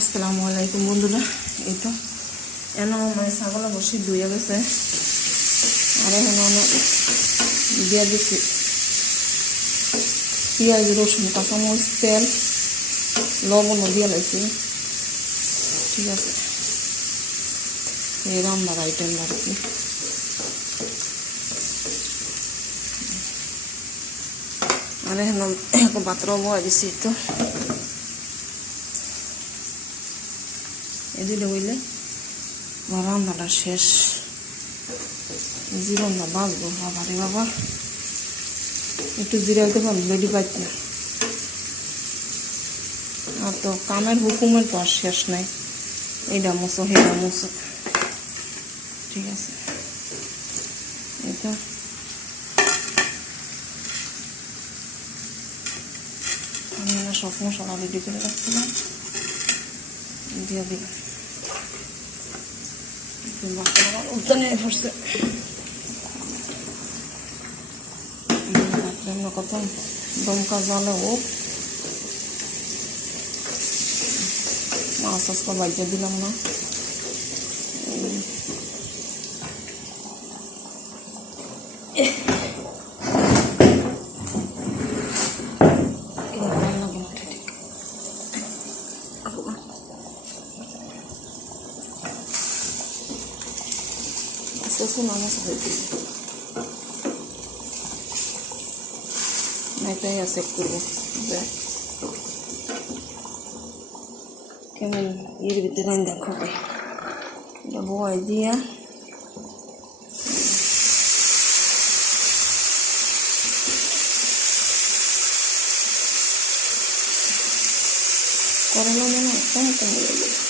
আসসালামু আলাইকুম বন্ধুরা, এই তো। এন মানে ছাগল বসি ধুয়ে গেছে। আর এখানে অনেক দিয়ে দিচ্ছি পেঁয়াজ, রসুন, কাঁচামরিচ, তেল, লবণও দিয়ে লাইছি ঠিক আছে। এই রান্নার আইটেম আর কি। আর এখানে পাত্র বয়া দিছি তো এই দুটো হইলে আমার রান্নাটা শেষ। জীবনটা বাঁচবো বাবা রে বাবা। একটু জিরাইতে পারব বেডি পাইত। না আর তো কামের হুকুমের তো আর শেষ নাই। এইটা মুছো সেইটা মুছো। ঠিক আছে। এটা। আমি সব মশলা রেডি করে রাখছিলাম। দিয়ে আমার উদ্যানে রাত্রে কত দমকা জালে ও। মাছ আজকে বাইজে দিলাম না। আস্তে আস্তে নামাজ হইতেছে এটাই আছে করব কেমন এর ভিতরে দেখো এটা বয় দিয়া। করোনা মনে হয় কম কম লাগে